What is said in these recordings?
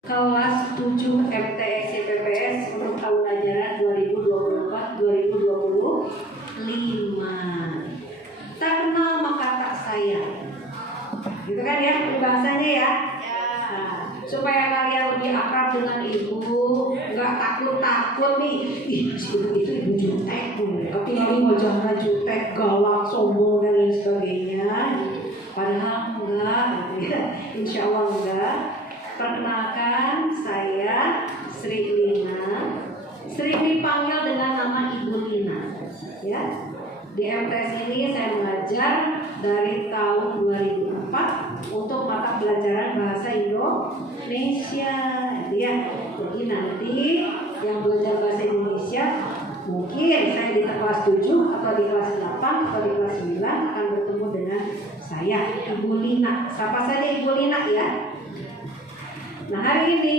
kelas 7 MTS PPS untuk tahun ajaran 2024-2025. Tak kenal maka tak sayang. Gitu kan ya bahasanya ya. Nah, supaya kalian lebih akrab dengan ibu, nggak takut nih. Ih, itu ibu jutek, tapi ini wajahnya jutek, galak, sombong dan lain sebagainya. Padahal enggak, insya Allah enggak. Perkenalkan, saya Sri Lina. Sering dipanggil dengan nama Ibu Lina. Ya, di MTS ini saya mengajar dari tahun 2004 untuk mata pelajaran bahasa Indonesia. Ya, jadi nanti yang belajar bahasa Indonesia mungkin saya di kelas 7 atau di kelas 8 atau di kelas 9 akan bertemu dengan saya, Ibu Lina. Siapa saja Ibu Lina ya. Nah, hari ini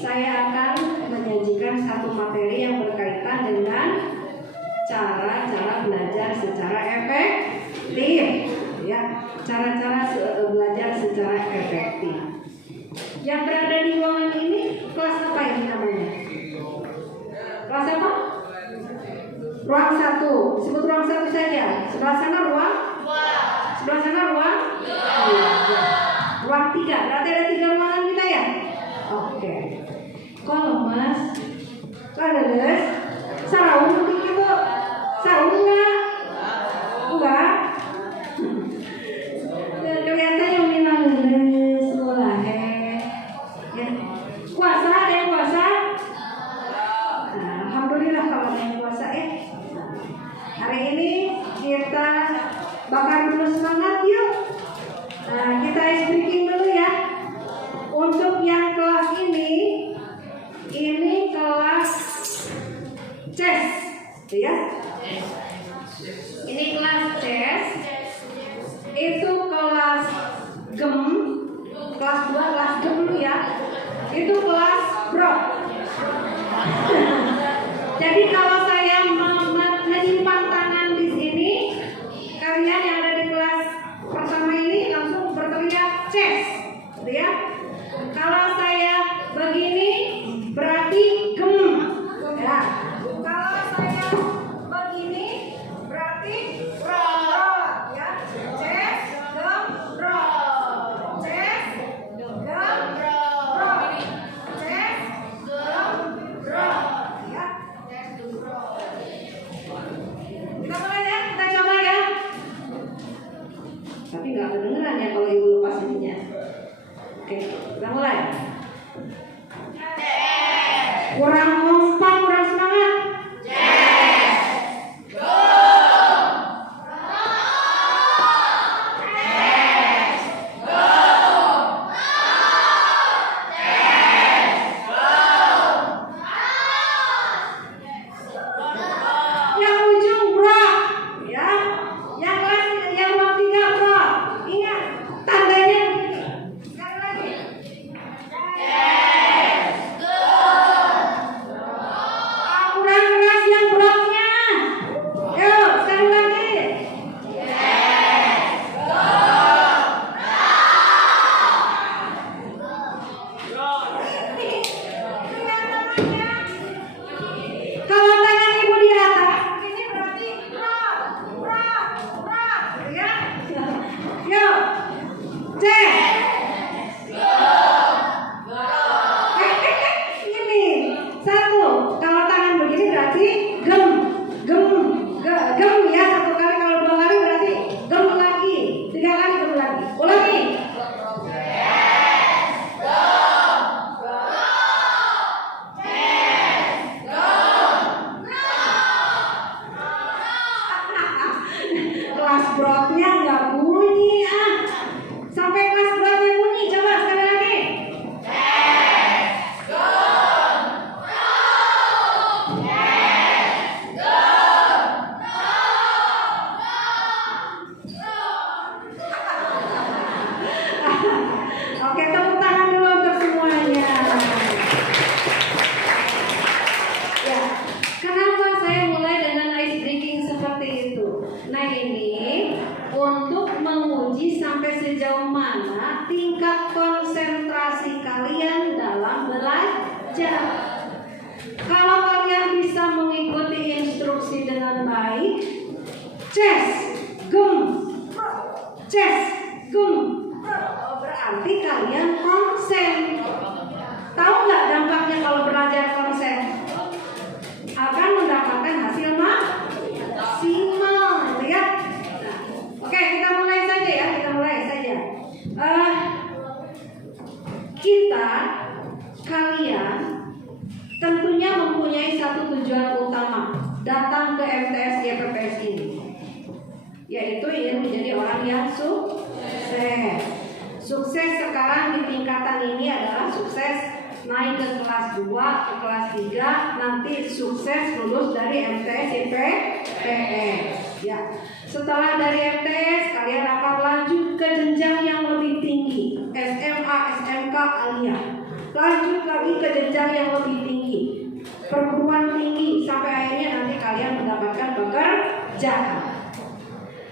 saya akan menyajikan satu materi yang berkaitan dengan cara-cara belajar secara efektif, ya, cara-cara belajar secara efektif. Yang berada di ruangan ini kelas apa ini namanya? Kelas apa? Ruang 1. Sebut ruang 1 saja. Sebelah sana ruang? Sebelah sana ruang? Ruang 3. Berarti ada 3 ruangan kita ya? Oke. Kalau Mas, Leles, sarung dikit bu, sarung enggak? Enggak. Kelihatannya minang leles, sekolah ya. Puasa ada yang puasa? Nah, alhamdulillah kalau ada yang puasa ya. Hari ini kita bakar dulu semangat yuk. Nah, kita ice breaking dulu ya. Untuk yang kelas ini kelas chess, ya. Ini kelas chess, itu kelas gem, kelas 2 kelas gem dulu ya. Itu kelas brok. Jadi kalau saya menyimpan tangan di sini, kalian yang ada di kelas pertama ini langsung berteriak chess, ya. Kalau saya begini berarti gem, ya. Kalau saya begini berarti rock, ya. Chess, gem, rock. Chess, gem, rock. Chess, gem, rock, ya. Kita mulai ya, kita coba ya. Tapi nggak kedengeran ya kalau ibu lepas ininya. Oke, kita mulai. Kurang kompak, kurang semangat. Yang ujung bro, ya. Yang ruang 3 bro. Ingat tandanya begini. Sekali lagi. belajar. Kalau kalian bisa mengikuti instruksi dengan baik, ces, gem, ces, gem, berarti kalian konsen. Tahu nggak dampaknya kalau belajar konsen? Akan mendapatkan hasil maksimal, gitu ya. Oke, kita mulai saja ya. Kalian tentunya mempunyai satu tujuan utama datang ke MTS YPPS ini, yaitu ingin menjadi orang yang sukses. Sukses sekarang di tingkatan ini adalah sukses naik ke kelas 2, ke kelas 3, nanti sukses lulus dari MTS YPPS. Ya. Setelah dari MTS, kalian akan lanjut ke jenjang yang lebih tinggi, SMA, SMK, aliyah. Lanjut lagi ke jenjang yang lebih tinggi, perguruan tinggi, sampai akhirnya nanti kalian mendapatkan pekerjaan.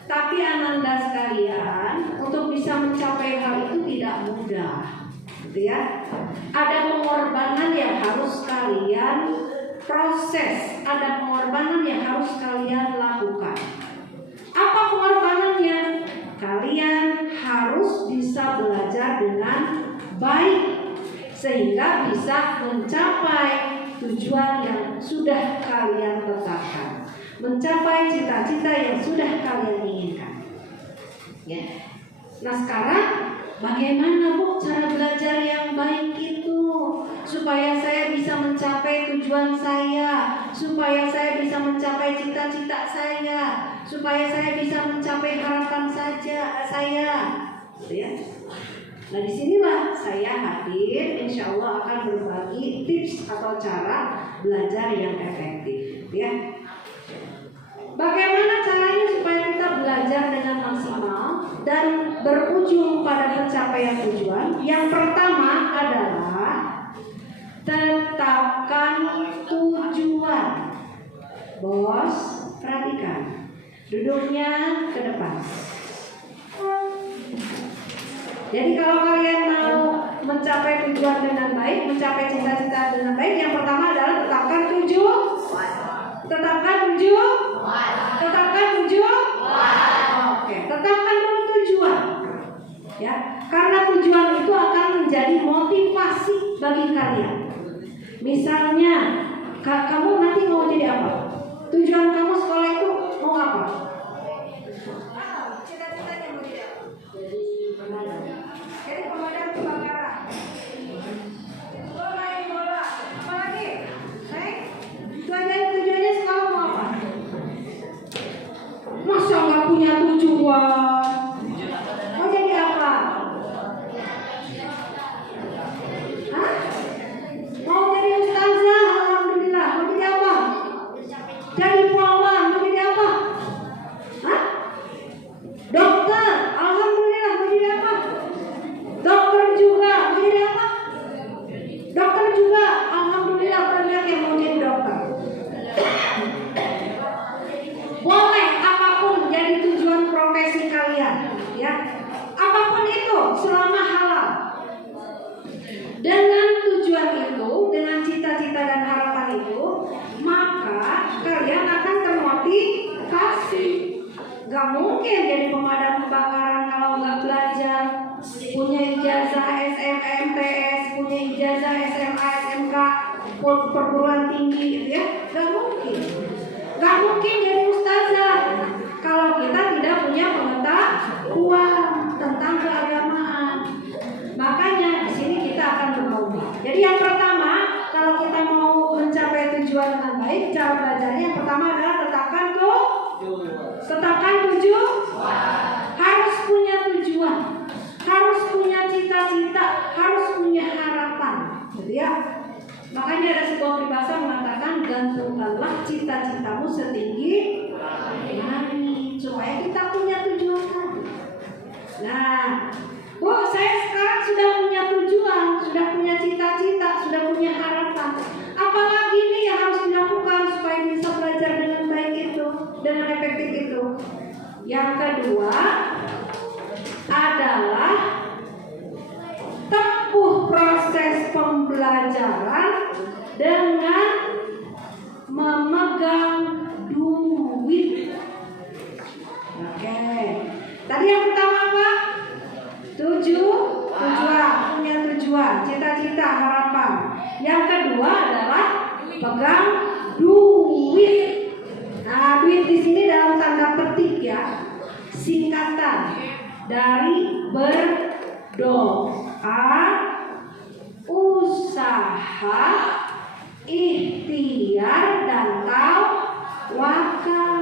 Tapi ananda sekalian, untuk bisa mencapai hal itu tidak mudah, gitu ya. Ada pengorbanan yang harus kalian proses, ada pengorbanan yang harus kalian lakukan. Apa pengorbanannya? Kalian harus bisa belajar dengan baik sehingga bisa mencapai tujuan yang sudah kalian tetapkan, mencapai cita-cita yang sudah kalian inginkan. Ya. Nah sekarang bagaimana Bu cara belajar yang baik itu supaya saya bisa mencapai tujuan saya, supaya saya bisa mencapai cita-cita saya, supaya saya bisa mencapai harapan saya, ya. Nah disinilah saya hadir, insya Allah akan berbagi tips atau cara belajar yang efektif, ya. Bagaimana caranya supaya kita belajar dengan maksimal dan berujung pada pencapaian tujuan? Yang pertama adalah tetapkan tujuan. Bos, perhatikan, duduknya ke depan. Jadi kalau kalian mau mencapai tujuan dengan baik, mencapai cita-cita dengan baik, yang pertama adalah tetapkan tujuan. Oke, tetapkan dulu tujuan. Ya, karena tujuan itu akan menjadi motivasi bagi kalian. Misalnya, kamu nanti mau jadi apa? Tujuan kamu sekolah itu mau apa? Cita-citanya mau jadi apa? Jadi pemadam kebakaran. Lo main bola. Apa lagi? Tujuannya sekolah mau apa? Masa nggak punya tujuan? Mau jadi apa? Hah? Mau jadi ustazah? Alhamdulillah. Mau jadi apa? Jadi perawan. Mau jadi apa? Hah? Dokter. Alhamdulillah. Mau jadi apa? Dokter juga. Mau jadi apa? Dokter juga. Alhamdulillah banyak yang mau jadi dokter. Boleh apapun jadi tujuan profesi kalian, ya. Apapun itu selama halal. Dengan tujuan itu, dengan cita-cita dan harapan itu, maka kalian akan termotivasi. Gak mungkin jadi pemadam kebakaran kalau nggak belajar, punya ijazah SMMTS, punya ijazah SMA, SMK, perguruan tinggi, gitu ya. Gak mungkin. Gak mungkin jadi ustazah kalau kita tidak punya pengetahuan tentang keagamaan. Makanya di sini kita akan berlomba. Jadi yang pertama, kalau kita mau mencapai tujuan dengan baik, cara belajarnya yang pertama adalah tetapkan tujuan. Harus punya tujuan, harus punya cita-cita, harus punya harapan, gitu ya. Makanya ada sebuah peribahasa mengatakan gantungkanlah cita-citamu setinggi langit supaya kita punya tujuan tadi. Nah, Bu, saya sekarang sudah punya tujuan, sudah punya cita-cita, sudah punya harapan. Apalagi nih yang harus dilakukan supaya bisa belajar dengan baik itu, dengan efektif itu. Yang kedua adalah tempuh proses pembelajaran dengan memegang duit. Oke. Tadi yang pertama apa? Tujuan, punya tujuan, cita-cita, harapan. Yang kedua adalah pegang duit. Nah, duit di sini dalam tanda petik ya, singkatan dari berdoa, usaha, ikhtiar, dan tawakal.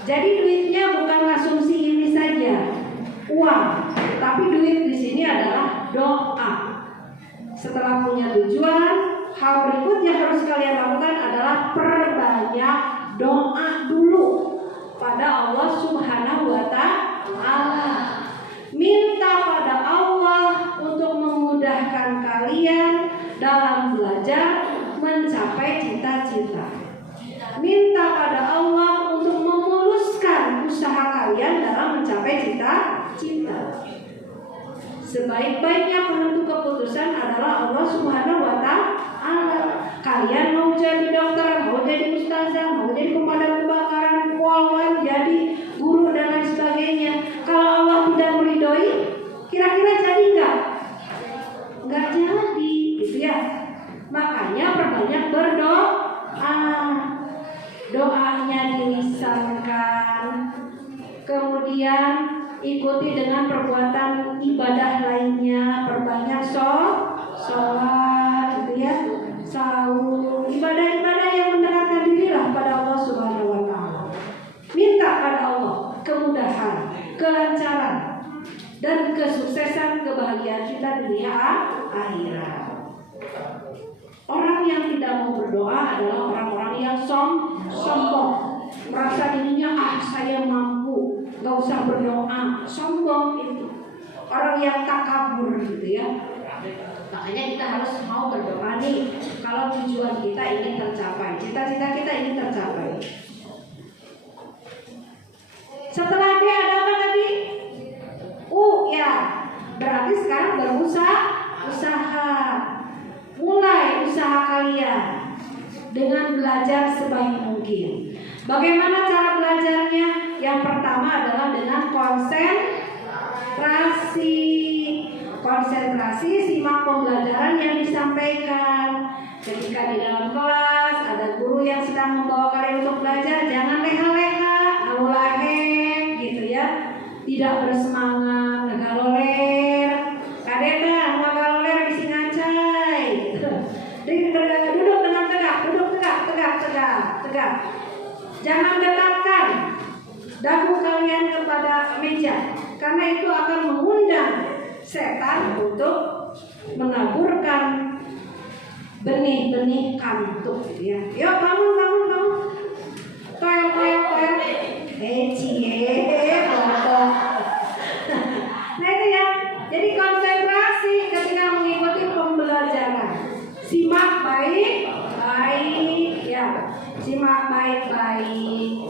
Jadi duitnya bukan asumsi ini saja, uang, tapi duit di sini adalah doa. Setelah punya tujuan, hal berikutnya harus kalian lakukan adalah perbanyak doa dulu pada Allah Subhanahu wa Ta'ala. Minta pada Allah untuk memudahkan kalian dalam belajar mencapai cita-cita. Minta pada Allah untuk memuluskan usaha kalian dalam mencapai cita-cita. Sebaik-baiknya penentu keputusan adalah Allah Subhanahu wa Ta'ala. Kalian mau jadi dokter, mau jadi ustazah, mau jadi pemadam kebakaran, polwan, jadi guru dan lain sebagainya. Kalau Allah tidak meridhoi, kira-kira jadi nggak? Nggak jadi, gitu ya. Makanya perbanyak berdoa. Doanya dilisankan, kemudian ikuti dengan perbuatan ibadah lainnya, perbanyak sholat, gitu ya, sahur, ibadah-ibadah yang mendekatkan dirilah pada Allah Subhanahu wa Ta'ala. Minta pada Allah kemudahan, kelancaran, dan kesuksesan, kebahagiaan kita dunia akhirat. Orang yang tidak mau berdoa adalah orang-orang yang sombong, merasa dirinya saya mampu, gak usah berdoa, sombong itu. Orang yang takabur gitu ya. Makanya kita harus mau berdoa nih kalau tujuan kita ingin tercapai, cita-cita kita ingin tercapai. Setelah D ada apa tadi? Ya, berarti sekarang berusaha. Mulai usaha kalian dengan belajar sebaik mungkin. Bagaimana cara belajarnya? Yang pertama adalah dengan konsentrasi, simak pembelajaran yang disampaikan. Ketika di dalam kelas ada guru yang sedang membawa kalian untuk belajar, jangan leha-leha, lalu-lahek gitu ya. Tidak bersemangat, ngagaloler. Kadeta, ngagaloler bisi ngacai. Duduk dengan tegak. Jangan dekatkan dagu kalian kepada meja, karena itu akan mengundang setan untuk menaburkan benih-benih kantuk ya. Yuk bangun. Toel. Nah itu ya. Jadi konsentrasi ketika mengikuti pembelajaran. Simak baik-baik ya. Simak baik-baik.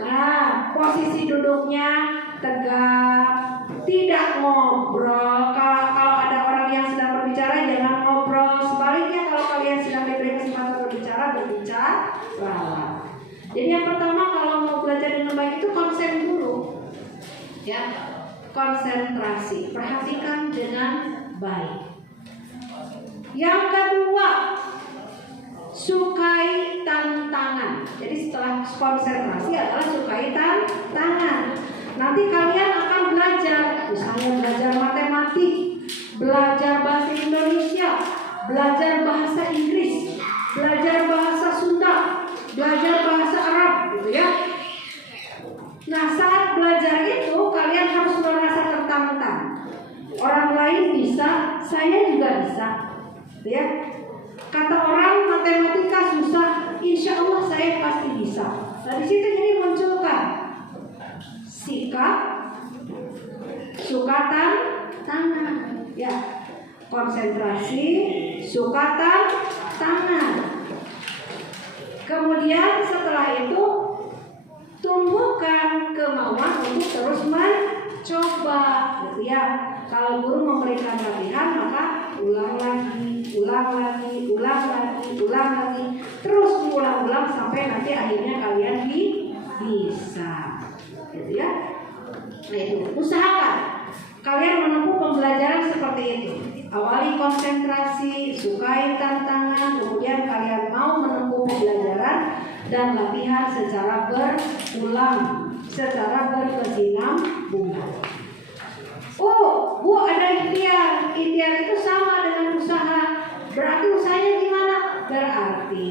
Nah, posisi duduknya tegak, tidak ngobrol. Kalau ada orang yang sedang berbicara jangan ngobrol. Sebaliknya kalau kalian sedang diberi kesempatan berbicara. Jadi yang pertama kalau mau belajar dengan baik itu konsen dulu. Ya, konsentrasi, perhatikan dengan baik. Yang kedua, sukai tantangan. Jadi setelah konsentrasi adalah sukai tantangan. Nanti kalian akan belajar, misalnya belajar matematik, belajar bahasa Indonesia, belajar bahasa Inggris, belajar bahasa Sunda, belajar bahasa Arab, gitu ya. Nah, saat belajar itu kalian harus merasa tertantang. Orang lain bisa, saya juga bisa, gitu ya. Kata orang matematika susah, insya Allah saya pasti bisa. Nah di situ jadi munculkan sikap, sukatan, tangan, ya, konsentrasi, sukatan, tangan. Kemudian setelah itu tumbuhkan kemauan untuk terus mencoba, gitu ya. Kalau guru memberikan latihan maka ulang lagi, terus diulang-ulang sampai nanti akhirnya kalian bisa, gitu ya. Nah itu, usahakan kalian menempuh pembelajaran seperti itu. Awali konsentrasi, sukai tantangan, kemudian kalian mau menempuh pembelajaran dan latihan secara berulang, secara berkesinambungan. Oh, Bu, ada ikhtiar. Ikhtiar itu sama dengan usaha. Berarti usahanya gimana? Berarti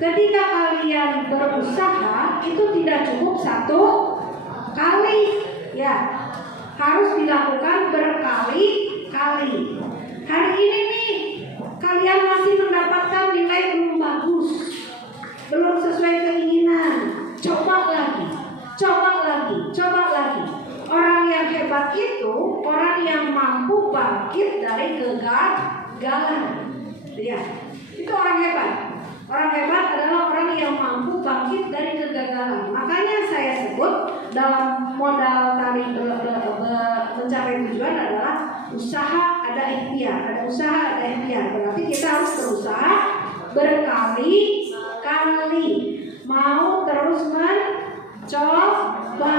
ketika kalian berusaha itu tidak cukup satu kali, ya. Harus dilakukan berkali-kali. Hari ini nih kalian masih mendapatkan nilai belum bagus, belum sesuai keinginan. Coba lagi. Orang yang hebat itu orang yang mampu bangkit dari kegagalan. Ya, itu orang hebat. Orang hebat adalah orang yang mampu bangkit dari kegagalan. Makanya saya sebut dalam modal tadi mencapai tujuan adalah usaha ada ikhtiar, ada usaha ada ikhtiar. Berarti kita harus berusaha berkali-kali, mau terus mencoba,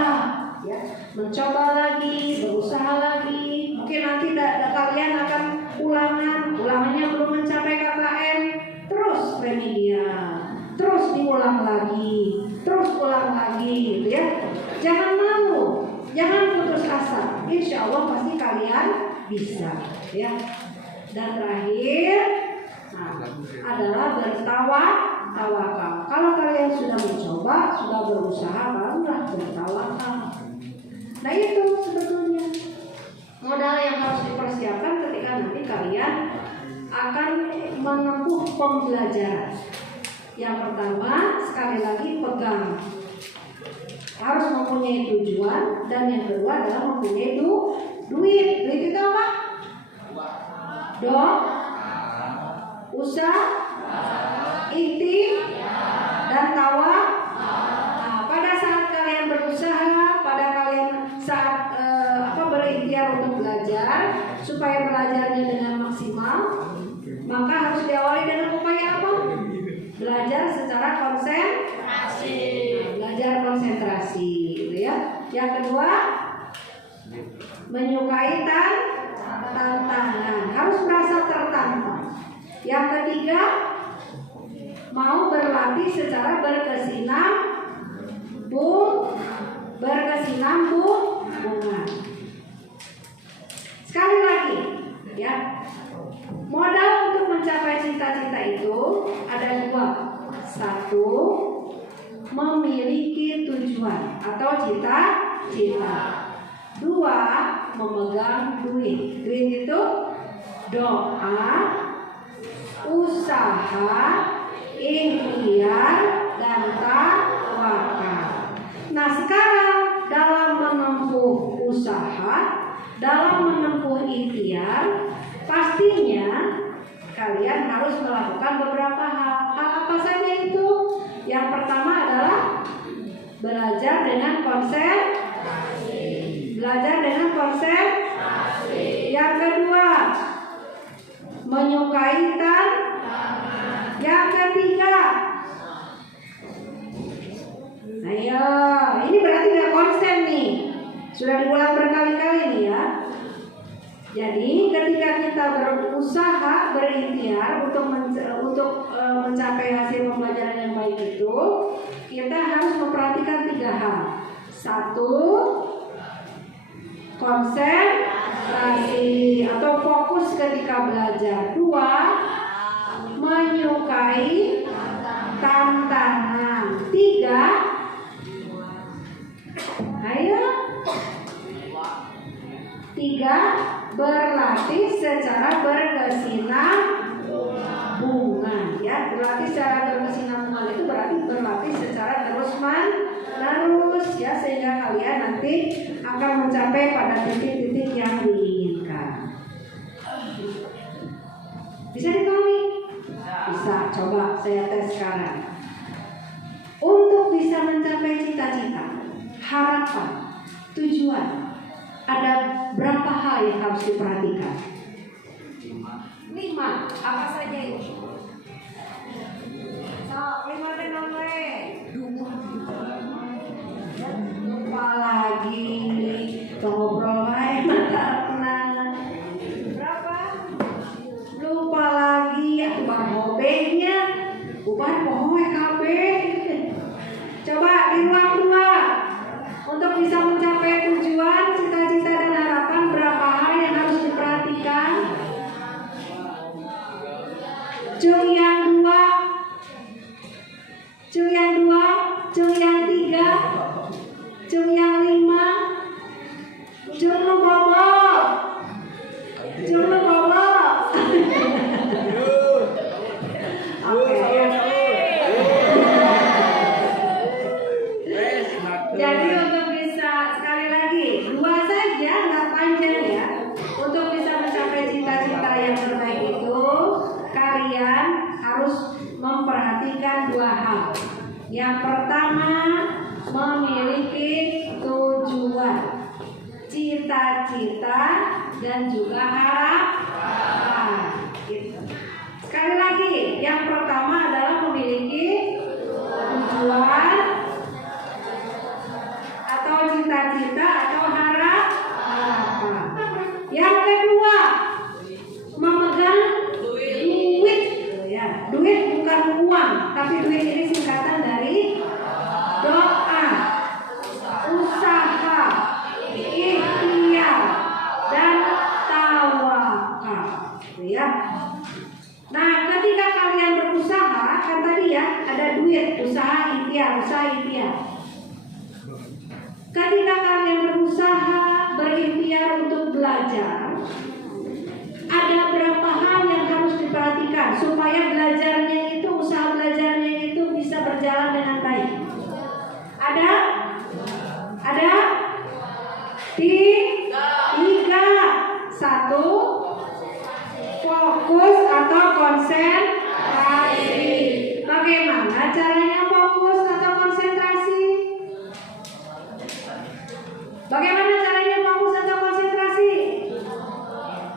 ya, mencoba lagi, berusaha lagi. Mungkin nanti kalian akan ulangannya belum mencapai KKM, terus remedial, terus diulang lagi, terus ulang lagi, gitu ya. Jangan malu, jangan putus asa. Insya Allah pasti kalian bisa, ya. Dan terakhir adalah bertawakal. Kalau kalian sudah mencoba, sudah berusaha, barulah bertawakal. Nah itu sebetulnya modal yang harus dipersiapkan ketika nanti kalian akan menempuh pembelajaran. Yang pertama, sekali lagi pegang, harus mempunyai tujuan. Dan yang kedua adalah mempunyai duit. Duit itu apa? Usaha, ikhtiar, dan tawakal. Nah, pada saat kalian berusaha, pada kalian saat berikhtiar untuk belajar supaya belajarnya dengan maksimal, maka harus diawali dengan upaya apa? Belajar secara konsentrasi. Gitu ya. Yang kedua, menyukai tantangan, harus merasa tertantang. Yang ketiga, mau berlatih secara berkesinambungan. Sekali lagi, ya, modal untuk mencapai cita-cita itu ada dua. Satu, memiliki tujuan atau cita-cita. Dua, memegang duit. Duit itu doa, usaha, ikhtiar, dan tawakal. Nah sekarang dalam menempuh usaha, dalam menempuh ikhtiar, pastinya kalian harus melakukan beberapa hal. Hal apa saja itu? Yang pertama adalah belajar dengan konsentrasi. Yang kedua, menyukai tantangan. Yang ketiga, ayo, ini berarti udah konsen nih, sudah diulang berkali-kali nih ya. Jadi ketika kita berusaha, berikhtiar untuk mencapai hasil pembelajaran yang baik itu, kita harus memperhatikan 3 hal. 1, konsentrasi atau fokus ketika belajar. 2, menyukai tantangan. 3, ayo. 3, berlatih secara berkesinambungan. Ya, berlatih secara berkesinambungan itu berarti berlatih secara terus-menerus, ya, sehingga kalian nanti akan mencapai pada titik-titik yang diinginkan. Bisa dipahami? Bisa. Coba saya tes sekarang. Untuk bisa mencapai cita-cita, harapan, tujuan, ada berapa hal yang harus diperhatikan? 5. Apa saja itu? So, 5 dan nomor. Lupa lagi. Ngobrol lain. Berapa? Lupa lagi. Ubah hobenya. Ubah pohoe KB. Coba di ruang 2. Untuk bisa mencapai tujuan, cita-cita dan harapan, berapa hal yang harus diperhatikan? Cung yang 2, cung yang 2, cung yang 3, cung yang 5, cung lu bobo, cung lu bobo. Oke. Jadi untuk bisa, sekali lagi 2 saja, nggak panjang ya. Untuk bisa mencapai cita-cita yang terbaik itu, kalian harus memperhatikan 2 hal. Yang pertama, memiliki tujuan, cita-cita dan juga harapan. Gitu. Sekali lagi, yang pertama adalah memiliki tujuan atau cita-cita atau harapan. Yang kedua, memegang duit. Ya, duit bukan uang, tapi duit ini singkatan dari doa, usaha, ikhtiar, dan tawakal. Ya. Nah, ketika kalian berusaha, kan tadi ya ada duit, usaha, ikhtiar, usaha, ikhtiar. Ketika kalian berusaha, berikhtiar untuk belajar, ada berapa hal yang harus diperhatikan supaya belajarnya itu, usaha belajarnya itu bisa berjalan dengan baik. Ada? Tiga. 1, fokus atau konsentrasi. Bagaimana caranya fokus atau konsentrasi? Bagaimana caranya fokus atau konsentrasi?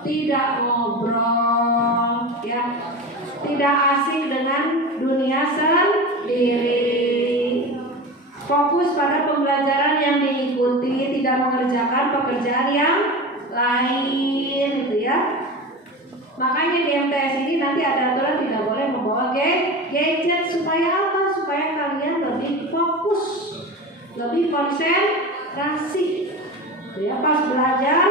Tidak ngobrol, ya, tidak asik dengan dunia sendiri. Fokus pada pembelajaran yang diikuti, tidak mengerjakan pekerjaan yang lain, itu ya. Makanya di MTS ini nanti ada aturan tidak boleh membawa gadget. Supaya apa? Supaya kalian lebih fokus, lebih konsentrasi. Ya, pas belajar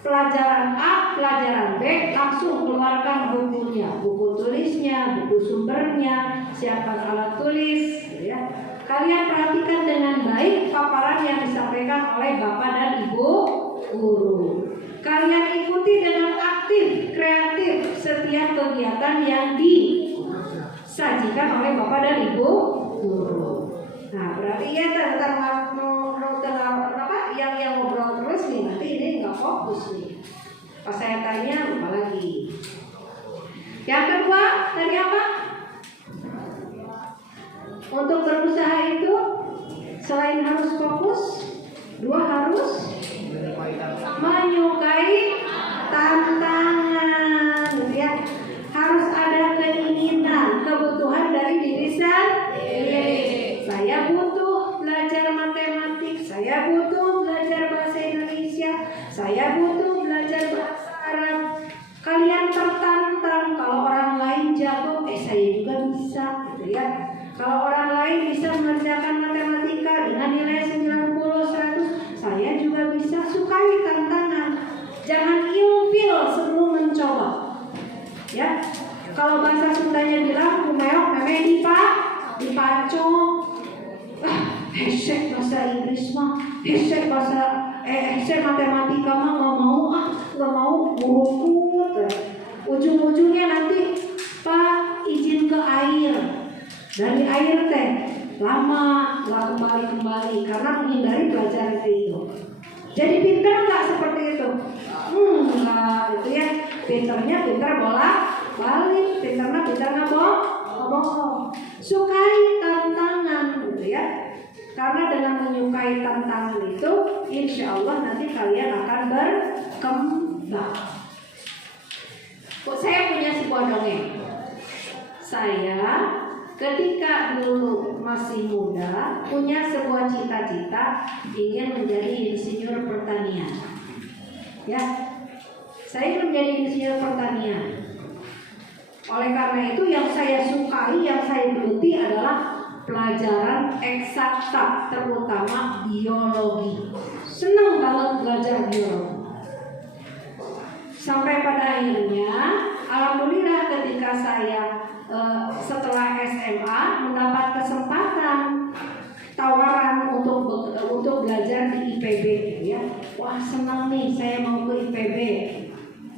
pelajaran A, pelajaran B, langsung keluarkan bukunya, buku tulisnya, buku sumbernya, siapkan alat tulis. Ya. Kalian perhatikan dengan baik paparan yang disampaikan oleh Bapak dan Ibu guru. Kalian ikuti dengan aktif, kreatif setiap kegiatan yang disajikan oleh Bapak dan Ibu guru. Nah, berarti ya tentang yang ngobrol terus nih, nanti ini nggak fokus nih. Pas saya tanya lupa lagi. Yang kedua tadi apa? Untuk berusaha itu selain harus fokus, 2 harus menyukai tantangan, ya. Harus ada keinginan, kebutuhan dari diri sendiri. Saya butuh belajar matematik, saya butuh belajar bahasa Indonesia, saya butuh belajar bahasa Arab. Kalian tertantang, kalau orang lain jago, saya juga bisa, gitu ya. Kalau orang lain bisa mengerjakan matematika dengan nilai 90, 100, saya juga bisa. Sukai tantangan. Jangan ilfil sebelum mencoba. Ya. Kalau bahasa Sundanya bilang kumeok memang dipaco. Hesek bahasa Inggris mah, hesek matematika mah nggak mau buru-buru. Ujung-ujungnya nanti Pak izin ke air. Dari air teh lama nggak kembali karena menghindari pelajaran itu. Jadi pintar nggak seperti itu? Nggak, itu ya. Pintarnya pintar bolak-balik, pintarnya pintar ngomong. Sukai tantangan, gitu ya. Karena dengan menyukai tantangan itu, insya Allah nanti kalian akan berkembang. Saya punya sebuah dongeng. Saya ketika dulu masih muda punya sebuah cita-cita ingin menjadi insinyur pertanian. Ya, saya menjadi insinyur pertanian. Oleh karena itu yang saya sukai, yang saya geluti adalah pelajaran eksakta, terutama biologi. Senang banget belajar biologi. Sampai pada akhirnya, alhamdulillah ketika saya setelah SMA mendapat kesempatan tawaran untuk belajar di IPB, ya. Wah, senang nih, saya mau ke IPB,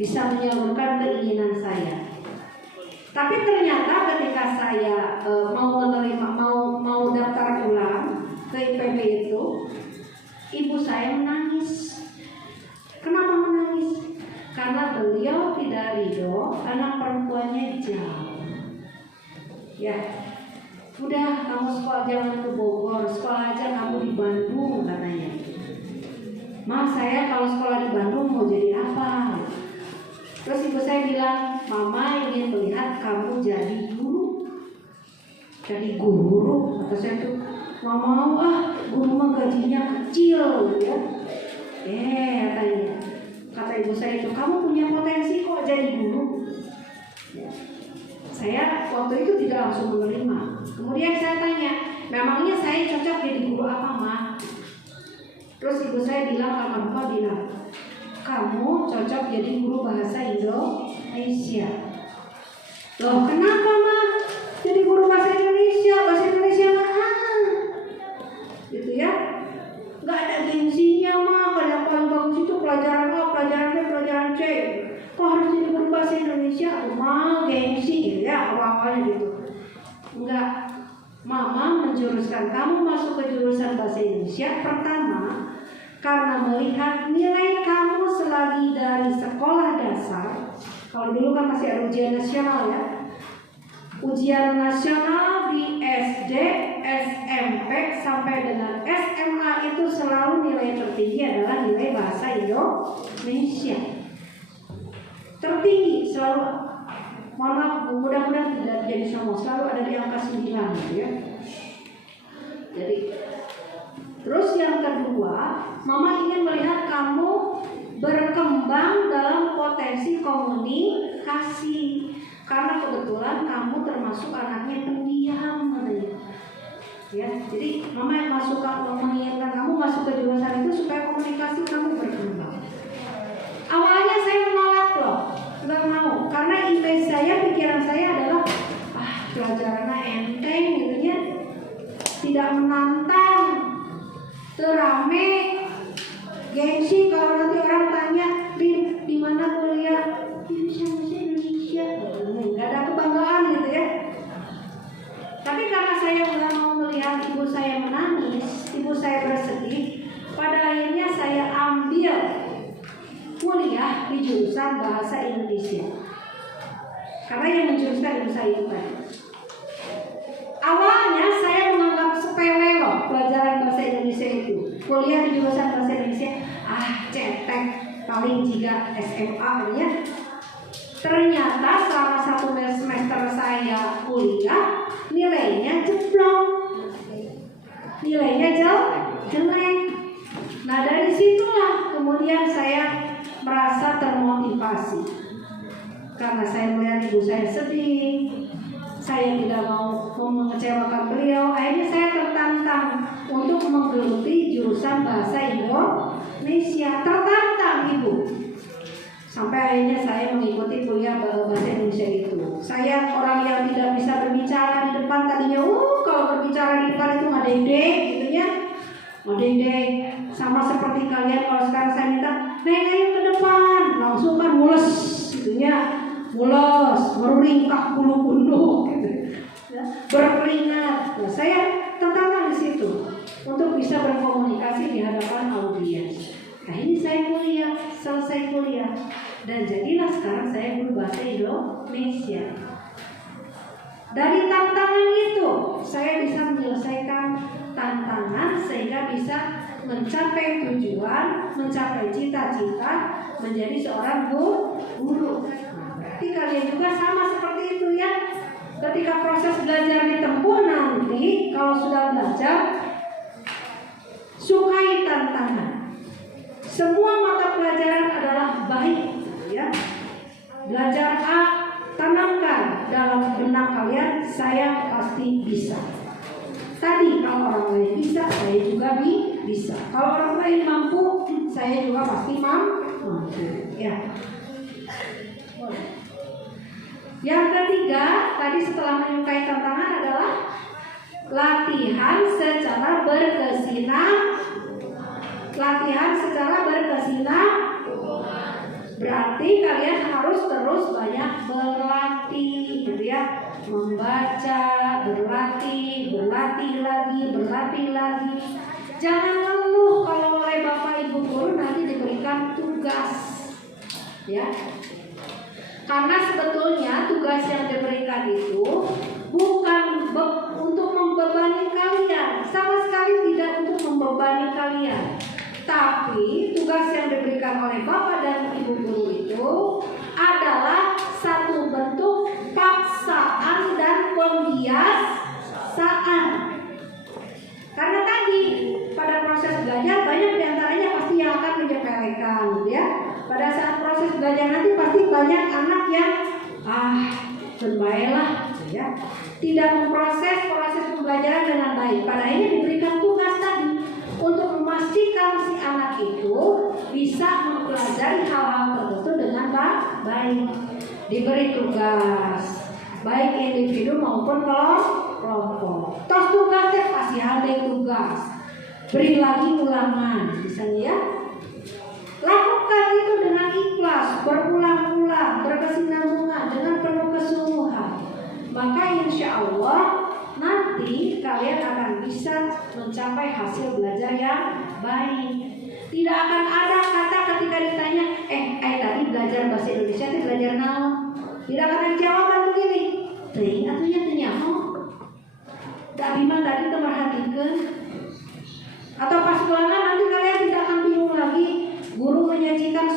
bisa menyalurkan keinginan saya. Tapi ternyata ketika saya mau daftar ulang ke IPB itu, ibu saya menangis. Kenapa menangis? Karena beliau tidak ridho anak perempuannya jauh. Ya, udah kamu sekolah jangan ke Bogor, sekolah aja kamu di Bandung katanya. Mas, saya kalau sekolah di Bandung mau jadi apa? Terus ibu saya bilang, mama ingin melihat kamu jadi guru. Jadi guru, kata saya tuh, nggak mau guru mah gajinya kecil, ya. Katanya. Kata ibu saya itu, kamu punya potensi kok jadi guru. Ya. Saya waktu itu tidak langsung menerima. Kemudian saya tanya, memangnya saya cocok jadi guru apa, Ma? Terus ibu saya bilang, Bapak bilang, kamu cocok jadi guru bahasa Indonesia. Loh, kenapa, Ma? Jadi guru bahasa Indonesia mahal. Gitu ya. Gak ada gengsinya, Ma. Yang paling bagus itu pelajaran A, pelajaran B, pelajaran C. Kok harus jadi guru bahasa Indonesia? Mahal, gengsi gitu ya, awal-awalnya gitu. Enggak. Mama menjuruskan kamu masuk ke jurusan bahasa Indonesia pertama karena melihat nilai kamu selagi dari sekolah dasar. Kalau dulu kan masih ada ujian nasional, ya. Ujian nasional di SD, SMP sampai dengan SMA itu selalu nilai tertinggi adalah nilai bahasa Indonesia. Tertinggi selalu. Mohon maaf, mudah-mudahan tidak jadi sama, selalu ada di angka 9 gitu ya. Jadi terus yang kedua, Mama ingin melihat kamu berkembang dalam potensi komunikasi. Karena kebetulan kamu termasuk anaknya pendiam, katanya. Ya, jadi Mama yang menginginkan kamu masuk ke jurusan itu supaya komunikasi kamu berkembang. Awalnya saya menolak loh, nggak mau, karena image saya, pikiran saya adalah pelajarannya enteng gitu ya, tidak menantang, terame, gengsi. Kalau nanti orang tanya di mana kuliah, bisa bahasa Indonesia, nggak ada kebanggaan gitu ya. Tapi karena saya nggak mau melihat ibu saya menangis, ibu saya bersedih, pada akhirnya saya ambil kuliah di jurusan bahasa Indonesia. Karena yang menjuruskan ibu saya itu kan. Awalnya saya menganggap sepele loh pelajaran bahasa Indonesia itu. Kuliah di jurusan bahasa Indonesia, cetek, paling jika SMA ya. Ternyata selama 1 semester saya kuliah, nilainya jeblok. Nilainya jelek. Nah, dari situlah kemudian saya merasa termotivasi. Karena saya melihat ibu saya sedih, saya tidak mau mengecewakan beliau. Akhirnya saya tertantang untuk menggeluti jurusan bahasa Indonesia. Tertantang ibu. Sampai akhirnya saya mengikuti kuliah bahasa Indonesia itu. Saya orang yang tidak bisa berbicara di depan. Tadinya kalau berbicara di depan itu ngadeng-deng gitu ya. Ngadeng-deng. Sama seperti kalian kalau sekarang saya minta, "Neng, ayo ke depan." Langsung kan mules gitu ya. Mules, meringkak bulu-bulu gitu. Ya, berkeringat. Nah, saya tertantang di situ untuk bisa berkomunikasi di hadapan audiens. Nah, ini saya kuliah, selesai kuliah, dan jadilah sekarang saya guru bahasa Indonesia. Dari tantangan itu, saya bisa menyelesaikan tantangan sehingga bisa mencapai tujuan, mencapai cita-cita, menjadi seorang guru. Berarti kalian juga sama seperti itu ya. Ketika proses belajar ditempuh nanti, kalau sudah belajar, sukai tantangan. Semua mata pelajaran adalah baik, ya. Belajar A, tanamkan dalam benak kalian, saya pasti bisa. Tadi kalau orang lain bisa, saya juga bisa. Kalau orang lain mampu, saya juga pasti mampu. Ya. Yang ketiga, tadi setelah menyukai tantangan adalah latihan secara berkesinambungan. Latihan secara berkesinambungan berarti kalian harus terus banyak berlatih, gitu ya. Membaca, berlatih lagi. Jangan ngeluh kalau oleh Bapak Ibu guru nanti diberikan tugas, ya. Karena sebetulnya tugas yang diberikan itu bukan untuk membebani kalian, sama sekali tidak untuk membebani kalian. Tapi tugas yang diberikan oleh Bapak dan Ibu guru itu adalah satu bentuk paksaan dan pembiasaan. Karena tadi pada proses belajar banyak diantaranya pasti yang akan menyepelekan, ya. Pada saat proses belajar nanti pasti banyak anak yang berbaiklah, ya, tidak memproses proses pembelajaran dengan baik. Pada akhirnya diberikan tugas tadi untuk memastikan si anak itu bisa mempelajari hal-hal tertentu dengan baik. Diberi tugas, baik individu maupun kelompok. Tos tugas kasih ada tugas. Beri lagi ulangan, misalnya ya. Lakukan itu dengan ikhlas, berulang-ulang, berkesinambungan, dengan penuh kesungguhan. Maka insya Allah nanti kalian akan bisa mencapai hasil belajar yang baik. Tidak akan ada kata ketika ditanya, tadi belajar bahasa Indonesia itu belajar naon? Tidak akan ada jawaban begini. Teuing atunya teu nyaho. Da abdi mah tadi teu merhatikeun. Atau pas ulangan nanti kalian tidak akan bingung lagi. Guru menyajikan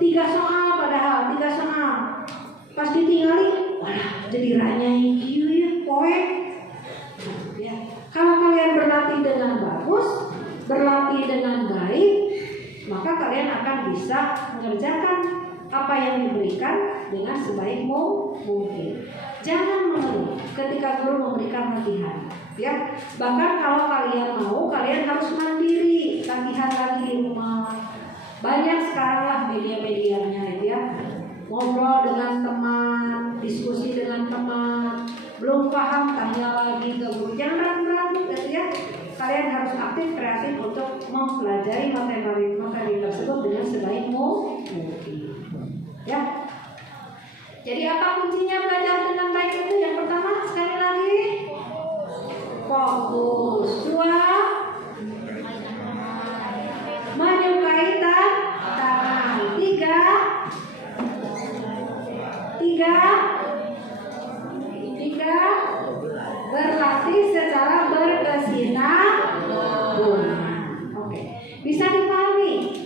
tiga soal padahal 3 soal. Pas ditinggali, walah jadi ranyai ieu ya poe. Ya. Kalau kalian berlatih dengan bagus, berlatih dengan baik, maka kalian akan bisa mengerjakan apa yang diberikan dengan sebaik mungkin. Jangan mengeluh ketika guru memberikan latihan, ya. Bahkan kalau kalian mau, kalian harus mandiri, latihan lagi di rumah. Banyak sekarang lah media-medianya, ya. Ngobrol dengan teman, diskusi dengan teman, belum paham tanya lagi ke guru. Jangan ragu, ya. Kalian harus aktif, kreatif untuk mempelajari materi tersebut dengan sebaik mungkin. Ya. Jadi apa kuncinya belajar dengan baik itu? Yang pertama, sekali lagi, fokus. 2, menyukai tantangan. 3, berlatih secara berkesinambungan. Oke, bisa dipahami?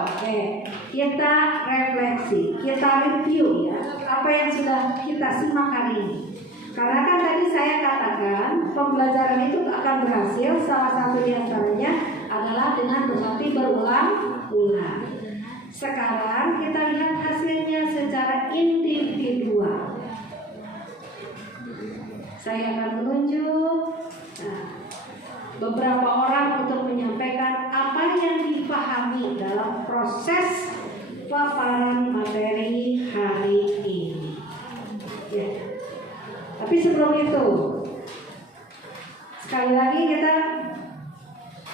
Oke, kita refleksi, kita review, ya, apa yang sudah kita simak hari ini. Karena kan tadi saya katakan pembelajaran itu akan berhasil, salah satu di antaranya adalah dengan berlatih berulang-ulang. Sekarang kita lihat hasilnya secara individual. Saya akan menunjuk beberapa orang untuk menyampaikan apa yang dipahami dalam proses paparan materi hari ini. Ya. Tapi sebelum itu, sekali lagi kita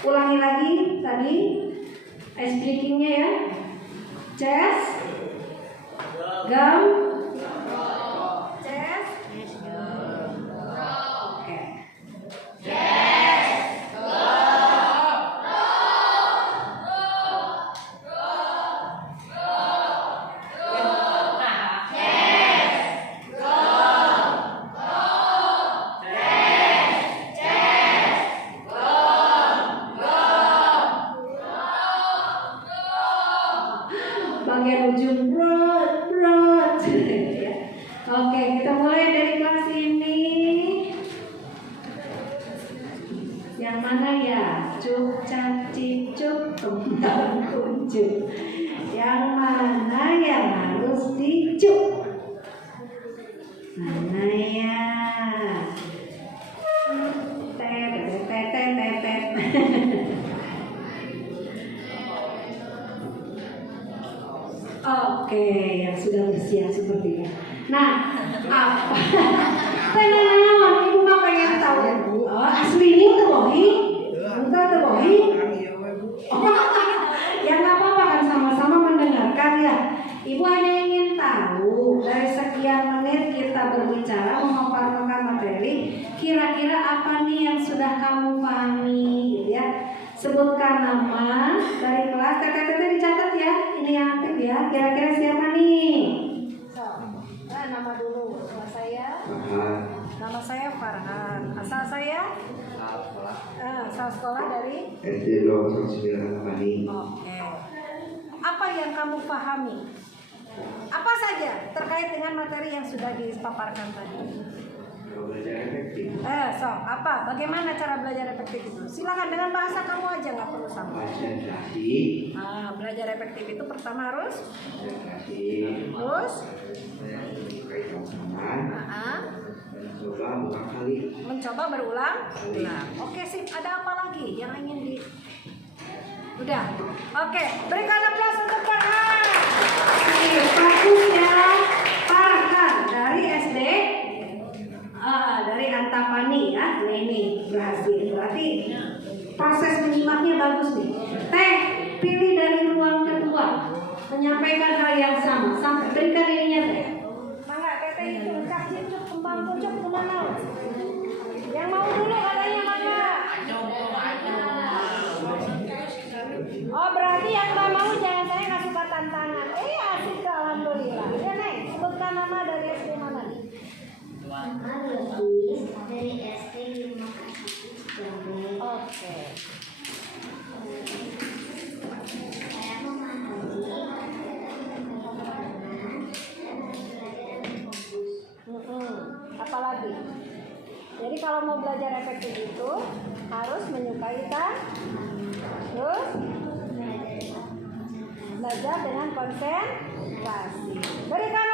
ulangi lagi tadi speakingnya, ya. Chess, gum, chess, oke. Bagian kita mulai dari kelas ini. Yang mana ya? Cuk, caci, cuk, kembang kuncup. Yang mana yang harus dicuk? Mana ya? Oke, yang sudah bersiap sepertinya. Nah, apa? Tenang, ibu mah pengen tahu. Oh, asli ini terbohi? Enggak terbohi? Ya nggak apa-apa kan, sama-sama mendengarkan ya. Ibu hanya ingin tahu dari sekian menit kita berbicara memaparkan materi, kira-kira apa nih yang sudah kamu pahami, gitu ya. Sebutkan nama dari kelas, teteh dicatat ya. Ini yang aktif ya. Kira-kira siapa nih? Nama dulu. Nama saya Farhan. Asal saya? Asal sekolah dari? SD 209 Kamani. Oke. Apa yang kamu pahami? Apa saja terkait dengan materi yang sudah dipaparkan tadi? Belajar efektif. Apa? Bagaimana cara belajar efektif itu? Silakan dengan bahasa kamu aja, nggak perlu sama. Konsentrasi. Belajar efektif itu pertama harus Konsentrasi. terus Mencoba berulang kali. mencoba berulang. Oke, sip. Ada apa lagi yang ingin di? Udah. Oke, berikan aplaus untuk Farhan. Bagus ya, Farhan dari SD. Dari Antapani ya, ini berhasil. Berarti proses menyimaknya bagus nih. Teh, pilih dari ruang kedua, menyampaikan hal yang sama. Sampai berikan ininya teh. Mangga teteh itu cacing cuk kembang pucuk kemana? Yang mau dulu katanya mangga. Oh berarti yang nggak mau jangan, saya nggak suka tantangan. Asik alhamdulillah. Ya Neng, sebutkan nama dari SD mana nih? Dari SD 5 Oke. saya memahami Apalagi? Jadi kalau mau belajar efektif itu harus menyukai terus belajar dengan konsentrasi. Berikan